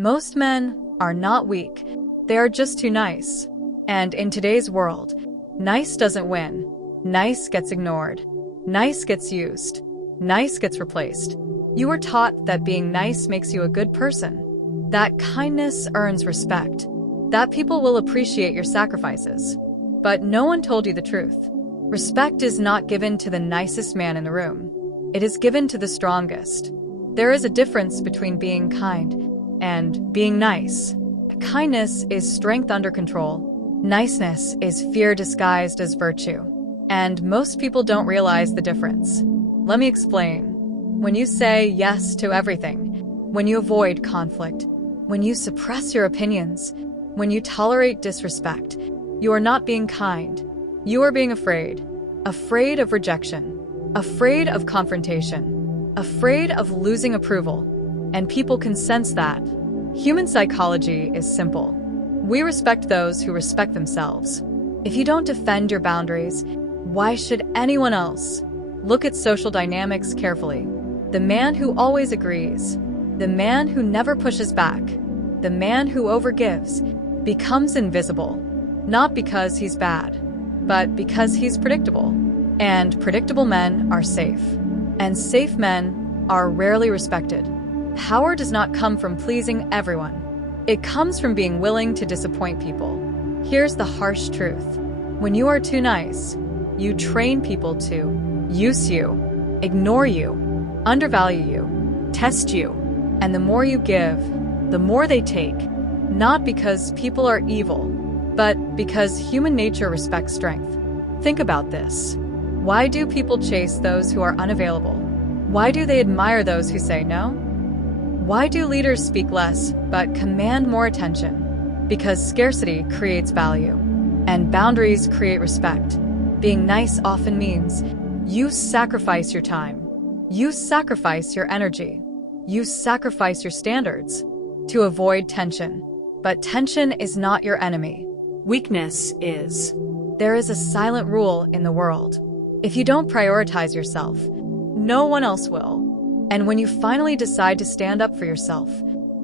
Most men are not weak. They are just too nice. And in today's world, nice doesn't win. Nice gets ignored. Nice gets used. Nice gets replaced. You were taught that being nice makes you a good person, that kindness earns respect, that people will appreciate your sacrifices. But no one told you the truth. Respect is not given to the nicest man in the room. It is given to the strongest. There is a difference between being kind and being nice. Kindness is strength under control. Niceness is fear disguised as virtue. And most people don't realize the difference. Let me explain. When you say yes to everything, when you avoid conflict, when you suppress your opinions, when you tolerate disrespect, you are not being kind. You are being afraid. Afraid of rejection. Afraid of confrontation. Afraid of losing approval. And people can sense that. Human psychology is simple. We respect those who respect themselves. If you don't defend your boundaries, why should anyone else? Look at social dynamics carefully. The man who always agrees, the man who never pushes back, the man who overgives, becomes invisible, not because he's bad, but because he's predictable. And predictable men are safe. And safe men are rarely respected. Power does not come from pleasing everyone. It comes from being willing to disappoint people. Here's the harsh truth. When you are too nice, you train people to use you, ignore you, undervalue you, test you. And the more you give, the more they take. Not because people are evil, but because human nature respects strength. Think about this. Why do people chase those who are unavailable? Why do they admire those who say no? Why do leaders speak less but command more attention? Because scarcity creates value, and boundaries create respect. Being nice often means you sacrifice your time. You sacrifice your energy. You sacrifice your standards to avoid tension. But tension is not your enemy. Weakness is. There is a silent rule in the world. If you don't prioritize yourself, no one else will. And when you finally decide to stand up for yourself,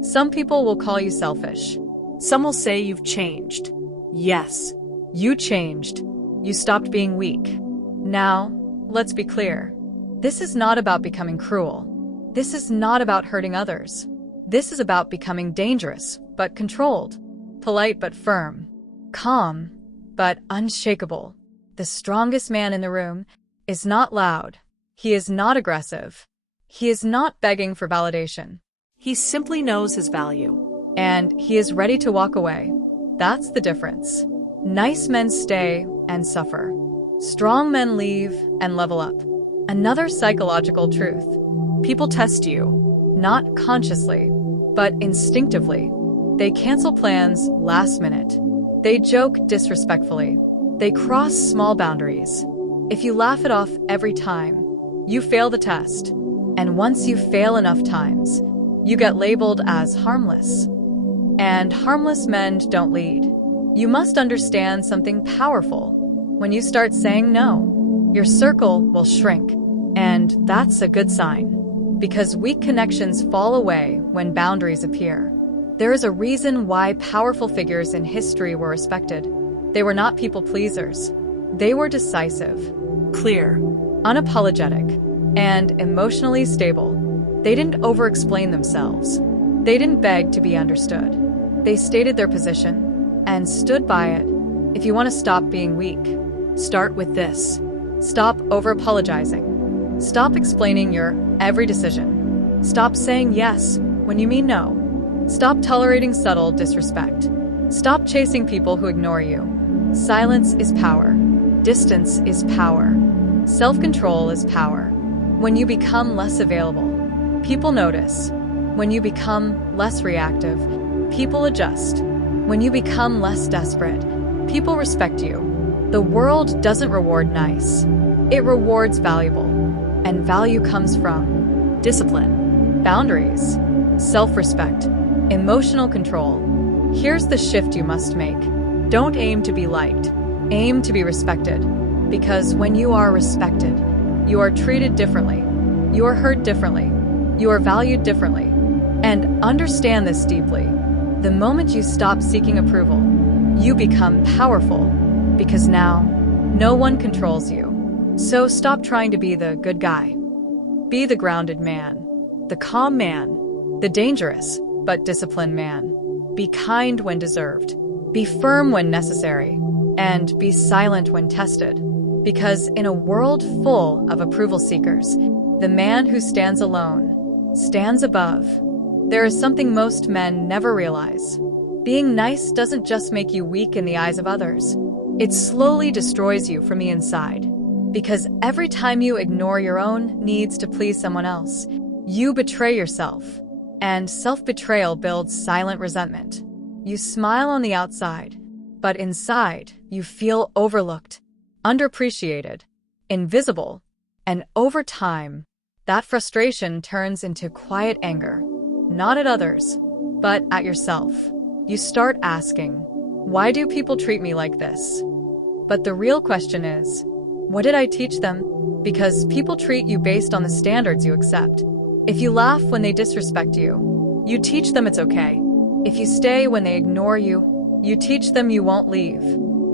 some people will call you selfish. Some will say you've changed. Yes, you changed. You stopped being weak. Now, let's be clear. This is not about becoming cruel. This is not about hurting others. This is about becoming dangerous, but controlled. Polite but firm. Calm, but unshakable. The strongest man in the room is not loud. He is not aggressive. He is not begging for validation. He simply knows his value. And he is ready to walk away. That's the difference. Nice men stay and suffer. Strong men leave and level up. Another psychological truth. People test you, not consciously, but instinctively. They cancel plans last minute. They joke disrespectfully. They cross small boundaries. If you laugh it off every time, you fail the test. And once you fail enough times, you get labeled as harmless. And harmless men don't lead. You must understand something powerful. When you start saying no, your circle will shrink. And that's a good sign. Because weak connections fall away when boundaries appear. There is a reason why powerful figures in history were respected. They were not people pleasers. They were decisive, clear, unapologetic, and emotionally stable. They didn't over-explain themselves. They didn't beg to be understood. They stated their position and stood by it. If you want to stop being weak, start with this. Stop over-apologizing. Stop explaining your every decision. Stop saying yes when you mean no. Stop tolerating subtle disrespect. Stop chasing people who ignore you. Silence is power. Distance is power. Self-control is power. When you become less available, people notice. When you become less reactive, people adjust. When you become less desperate, people respect you. The world doesn't reward nice. It rewards valuable. And value comes from discipline, boundaries, self-respect, emotional control. Here's the shift you must make. Don't aim to be liked. Aim to be respected. Because when you are respected, you are treated differently. You are heard differently. You are valued differently. And understand this deeply. The moment you stop seeking approval, you become powerful, because now, no one controls you. So stop trying to be the good guy. Be the grounded man, the calm man, the dangerous but disciplined man. Be kind when deserved. Be firm when necessary. And be silent when tested. Because in a world full of approval seekers, the man who stands alone stands above. There is something most men never realize. Being nice doesn't just make you weak in the eyes of others. It slowly destroys you from the inside. Because every time you ignore your own needs to please someone else, you betray yourself. And self-betrayal builds silent resentment. You smile on the outside, but inside, you feel overlooked, underappreciated, invisible, and over time, that frustration turns into quiet anger, not at others, but at yourself. You start asking, why do people treat me like this? But the real question is, what did I teach them? Because people treat you based on the standards you accept. If you laugh when they disrespect you, you teach them it's okay. If you stay when they ignore you, you teach them you won't leave.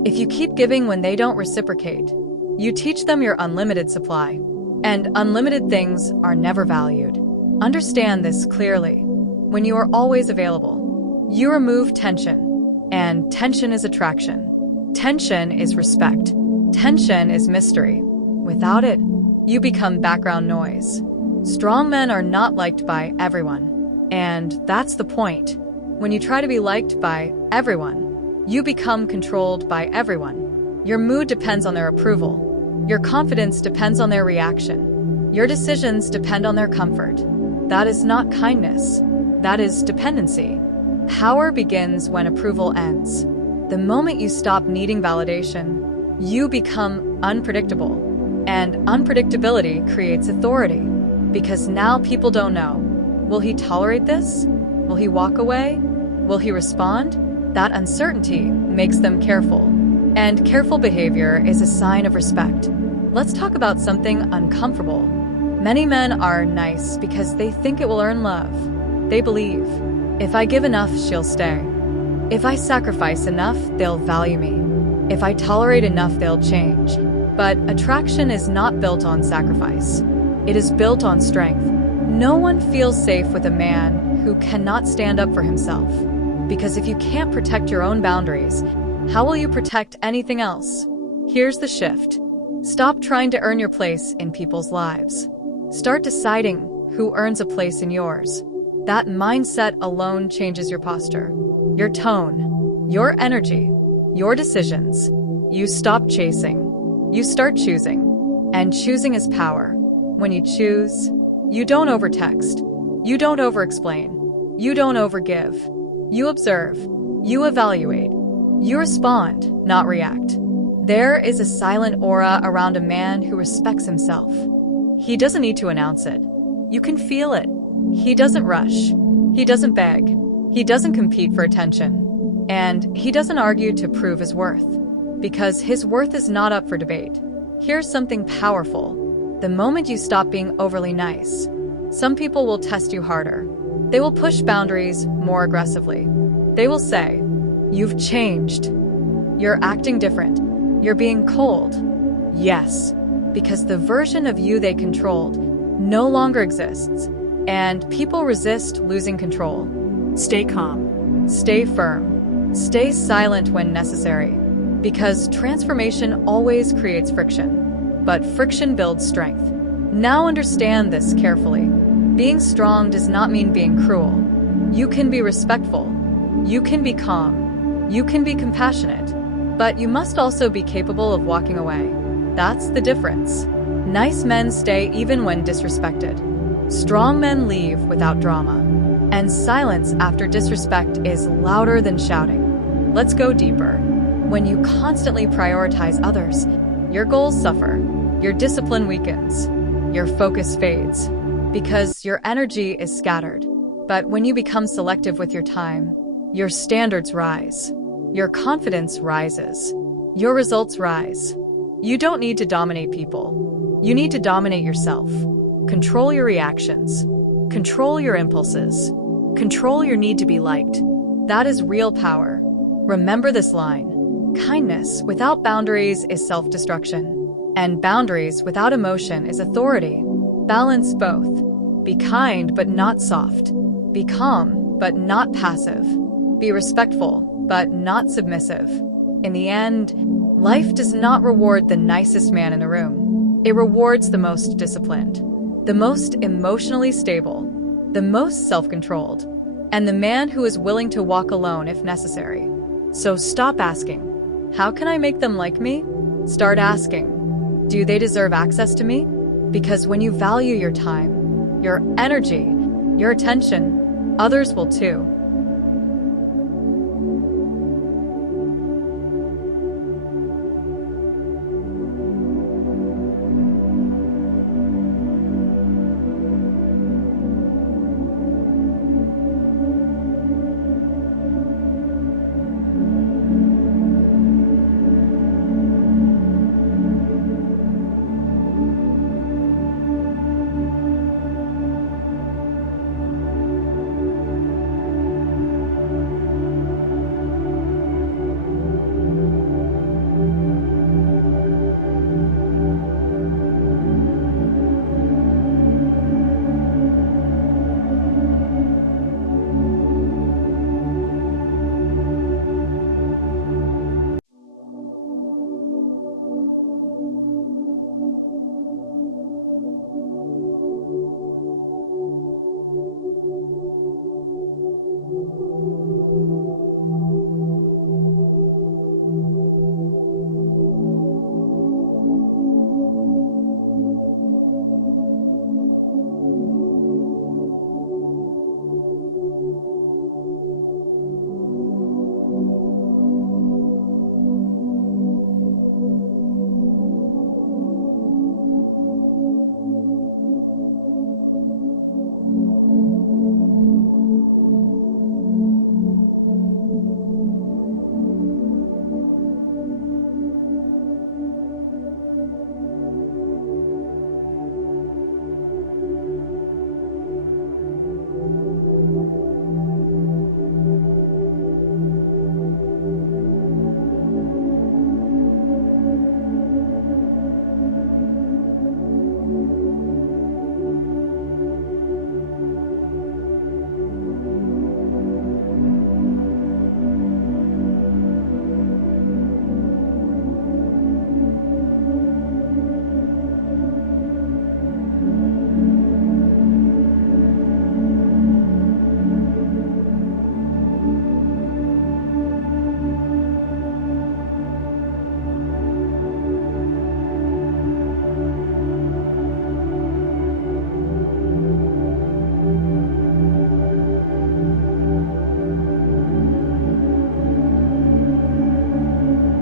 If you keep giving when they don't reciprocate, you teach them your unlimited supply. And unlimited things are never valued. Understand this clearly. When you are always available, you remove tension. And tension is attraction. Tension is respect. Tension is mystery. Without it, you become background noise. Strong men are not liked by everyone. And that's the point. When you try to be liked by everyone, you become controlled by everyone. Your mood depends on their approval. Your confidence depends on their reaction. Your decisions depend on their comfort. That is not kindness. That is dependency. Power begins when approval ends. The moment you stop needing validation, you become unpredictable. And unpredictability creates authority. Because now people don't know. Will he tolerate this? Will he walk away? Will he respond? That uncertainty makes them careful. And careful behavior is a sign of respect. Let's talk about something uncomfortable. Many men are nice because they think it will earn love. They believe, if I give enough, she'll stay. If I sacrifice enough, they'll value me. If I tolerate enough, they'll change. But attraction is not built on sacrifice. It is built on strength. No one feels safe with a man who cannot stand up for himself. Because if you can't protect your own boundaries, how will you protect anything else? Here's the shift. Stop trying to earn your place in people's lives. Start deciding who earns a place in yours. That mindset alone changes your posture, your tone, your energy, your decisions. You stop chasing. You start choosing. And choosing is power. When you choose, you don't overtext. You don't overexplain. You don't overgive. You observe. You evaluate. You respond, not react. There is a silent aura around a man who respects himself. He doesn't need to announce it. You can feel it. He doesn't rush. He doesn't beg. He doesn't compete for attention. And he doesn't argue to prove his worth. Because his worth is not up for debate. Here's something powerful. The moment you stop being overly nice, some people will test you harder. They will push boundaries more aggressively. They will say, "You've changed. You're acting different. You're being cold." Yes, because the version of you they controlled no longer exists. And people resist losing control. Stay calm. Stay firm. Stay silent when necessary. Because transformation always creates friction. But friction builds strength. Now understand this carefully. Being strong does not mean being cruel. You can be respectful. You can be calm. You can be compassionate. But you must also be capable of walking away. That's the difference. Nice men stay even when disrespected. Strong men leave without drama. And silence after disrespect is louder than shouting. Let's go deeper. When you constantly prioritize others, your goals suffer, your discipline weakens, your focus fades, because your energy is scattered. But when you become selective with your time, your standards rise, your confidence rises, your results rise. You don't need to dominate people. You need to dominate yourself. Control your reactions. Control your impulses. Control your need to be liked. That is real power. Remember this line. Kindness without boundaries is self-destruction, and boundaries without emotion is authority. Balance both. Be kind but not soft. Be calm but not passive. Be respectful but not submissive. In the end, life does not reward the nicest man in the room. It rewards the most disciplined, the most emotionally stable, the most self-controlled, and the man who is willing to walk alone if necessary. So stop asking, how can I make them like me? Start asking, do they deserve access to me? Because when you value your time, your energy, your attention, others will too.